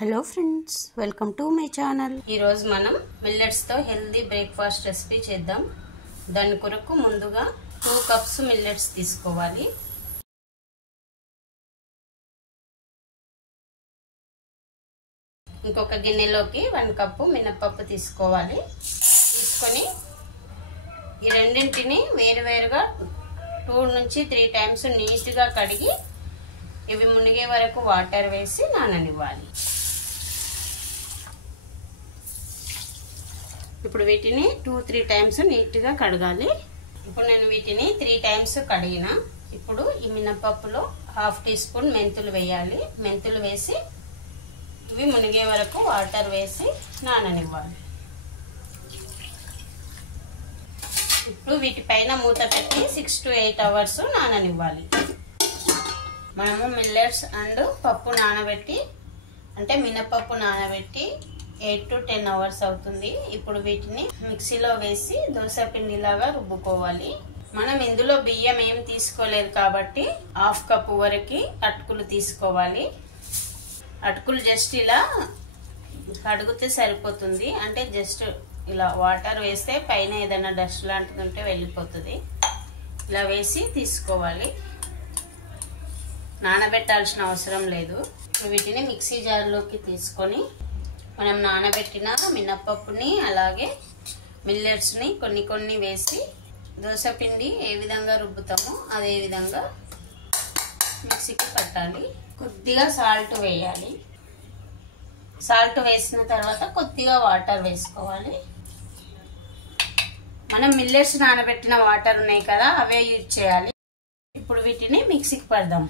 Hello friends, welcome to my channel. ఈరోజు మనం మిల్లెట్స్తో healthy breakfast recipe చేద్దాం. దాని కొరకు ముందుగా 2 కప్స్ మిల్లెట్స్ తీసుకోవాలి. ఇంకొక గిన్నెలోకి 1 కప్పు మినపప్పు తీసుకోవాలి. తీసుకొని ఈ రెండింటిని వేరువేరుగా 2 నుంచి 3 టైమ్స్ నీట్గా కడిగి ఇవి మునిగే వరకు వాటర్ వేసి నాననివ్వాలి. ఇప్పుడు వీటిని 2-3 టైమ్స్ నీట్గా కడగాలి. ఇప్పుడు నేను వీటిని 3 టైమ్స్ కడిగిన. ఇప్పుడు ఈ మినపప్పులో 1/2 టీ స్పూన్ మెంతులు వేయాలి. మెంతులు వేసి ఇవి మునిగే వరకు వాటర్ వేసి నాననివ్వాలి. ఇప్పుడు వీటిపైన మూత పెట్టి 6 to 8 అవర్స్ నాననివ్వాలి. మనము మిల్లెట్స్ అండ్ పప్పు నానబెట్టి అంటే మినపప్పు నానబెట్టి 8 to 10 అవర్స్ అవుతుంది. ఇప్పుడు వీటిని మిక్సీలో వేసి దోశ పిండిలాగా రుబ్బుకోవాలి. మనం ఇందులో బియ్యం ఏం తీసుకోలేదు కాబట్టి 1/2 కప్పు వరకు అటుకులు తీసుకోవాలి. అటుకులు జస్ట్ ఇలా కడిగితే సరిపోతుంది. అంటే జస్ట్ ఇలా వాటర్ వేస్తే పైన ఏదైనా డస్ట్ లాంటిది ఉంటే వెళ్ళిపోతుంది. ఇలా వేసి తీసుకోవాలి. నానబెట్టాల్సిన అవసరం లేదు. వీటిని మిక్సీ జార్లోకి తీసుకొని మనం నానబెట్టిన మినపప్పుని అలాగే మిల్లెట్స్ని కొన్ని వేసి దోశ పిండి ఏ విధంగా రుబ్బుతామో అదే విధంగా మిక్సీకి పట్టాలి. కొద్దిగా సాల్ట్ వేయాలి. సాల్ట్ వేసిన తర్వాత కొద్దిగా వాటర్ వేసుకోవాలి. మనం మిల్లెట్స్ నానబెట్టిన వాటర్ ఉన్నాయి కదా, అవే యూజ్ చేయాలి. ఇప్పుడు వీటిని మిక్సీకి పడదాం.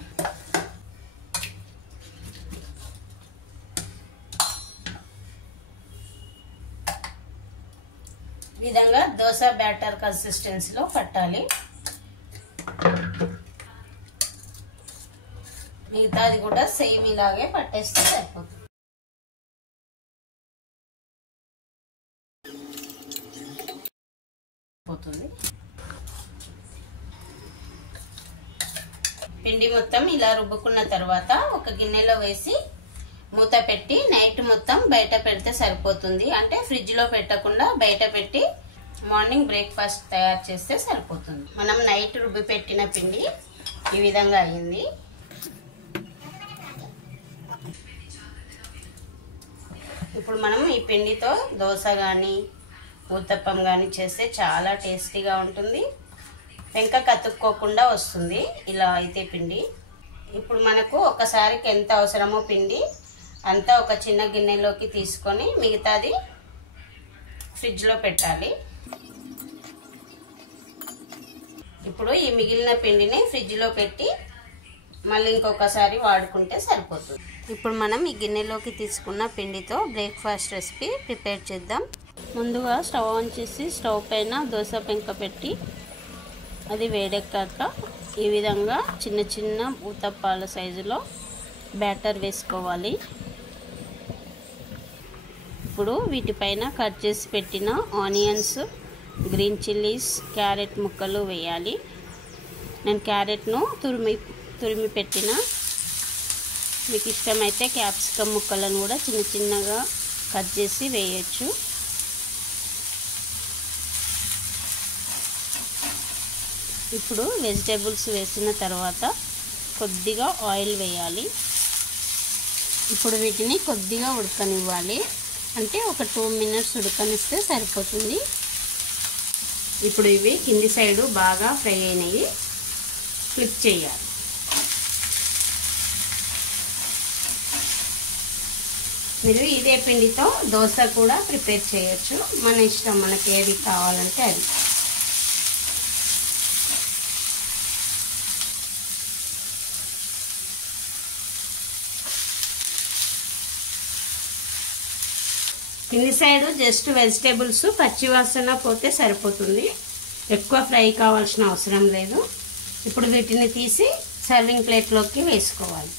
ఈ విధంగా దోశ బ్యాటర్ కన్సిస్టెన్సీలో పట్టాలి. మిగతాది కూడా సేమ్ ఇలాగే పట్టేస్తే సరిపోతుంది. పిండి మొత్తం ఇలా రుబ్బుకున్న తర్వాత ఒక గిన్నెలో వేసి మూత పెట్టి నైట్ మొత్తం బయట పెడితే సరిపోతుంది. అంటే ఫ్రిడ్జ్ లో పెట్టకుండా బయట పెట్టి మార్నింగ్ బ్రేక్ఫాస్ట్ తయారు చేస్తే సరిపోతుంది. మనం నైట్ రుబ్బి పెట్టిన పిండి ఈ విధంగా అయింది. ఇప్పుడు మనం ఈ పిండితో దోశ కానీ ఊతప్పం కానీ చేస్తే చాలా టేస్టీగా ఉంటుంది. వెంక కతుక్కోకుండా వస్తుంది ఇలా అయితే పిండి. ఇప్పుడు మనకు ఒకసారికి ఎంత అవసరమో పిండి అంతా ఒక చిన్న గిన్నెలోకి తీసుకొని మిగతాది ఫ్రిడ్జ్లో పెట్టాలి. ఇప్పుడు ఈ మిగిలిన పిండిని ఫ్రిడ్జ్లో పెట్టి మళ్ళీ ఇంకొకసారి వాడుకుంటే సరిపోతుంది. ఇప్పుడు మనం ఈ గిన్నెలోకి తీసుకున్న పిండితో బ్రేక్ఫాస్ట్ రెసిపీ ప్రిపేర్ చేద్దాం. ముందుగా స్టవ్ ఆన్ చేసి స్టవ్ పైన దోశ పెంక పెట్టి అది వేడెక్కాక ఈ విధంగా చిన్న చిన్న ఊతప్పాల సైజులో బ్యాటర్ వేసుకోవాలి. ఇప్పుడు వీటిపైన కట్ చేసి పెట్టిన ఆనియన్స్, గ్రీన్ చిల్లీస్, క్యారెట్ ముక్కలు వేయాలి. నేను క్యారెట్ను తురిమి పెట్టిన. మీకు ఇష్టమైతే క్యాప్సికమ్ ముక్కలను కూడా చిన్న చిన్నగా కట్ చేసి వేయచ్చు. ఇప్పుడు వెజిటేబుల్స్ వేసిన తర్వాత కొద్దిగా ఆయిల్ వేయాలి. ఇప్పుడు వీటిని కొద్దిగా ఉడకనివ్వాలి. అంటే ఒక 2 minutes ఉడకనిస్తే సరిపోతుంది. ఇప్పుడు ఇవి కింది సైడు బాగా ఫ్రై అయినాయి. ఫ్లిప్ చేయాలి. మీరు ఇదే పిండితో దోశ కూడా ప్రిపేర్ చేయొచ్చు. మన ఇష్టం, మనకి ఏది కావాలంటే అది. కింది సైడ్ జస్ట్ వెజిటేబుల్స్ పచ్చివాసన పోతే సరిపోతుంది. ఎక్కువ ఫ్రై కావాల్సిన అవసరం లేదు. ఇప్పుడు వీటిని తీసి సర్వింగ్ ప్లేట్లోకి వేసుకోవాలి.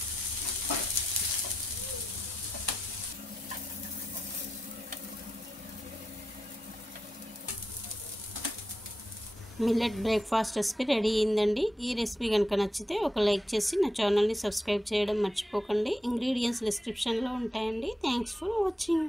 మిల్లెట్ బ్రేక్ఫాస్ట్ రెసిపీ రెడీ అయిందండి. ఈ రెసిపీ కనుక నచ్చితే ఒక లైక్ చేసి నా ఛానల్ని సబ్స్క్రైబ్ చేయడం మర్చిపోకండి. ఇంగ్రీడియంట్స్ డిస్క్రిప్షన్లో ఉంటాయండి. Thanks for watching.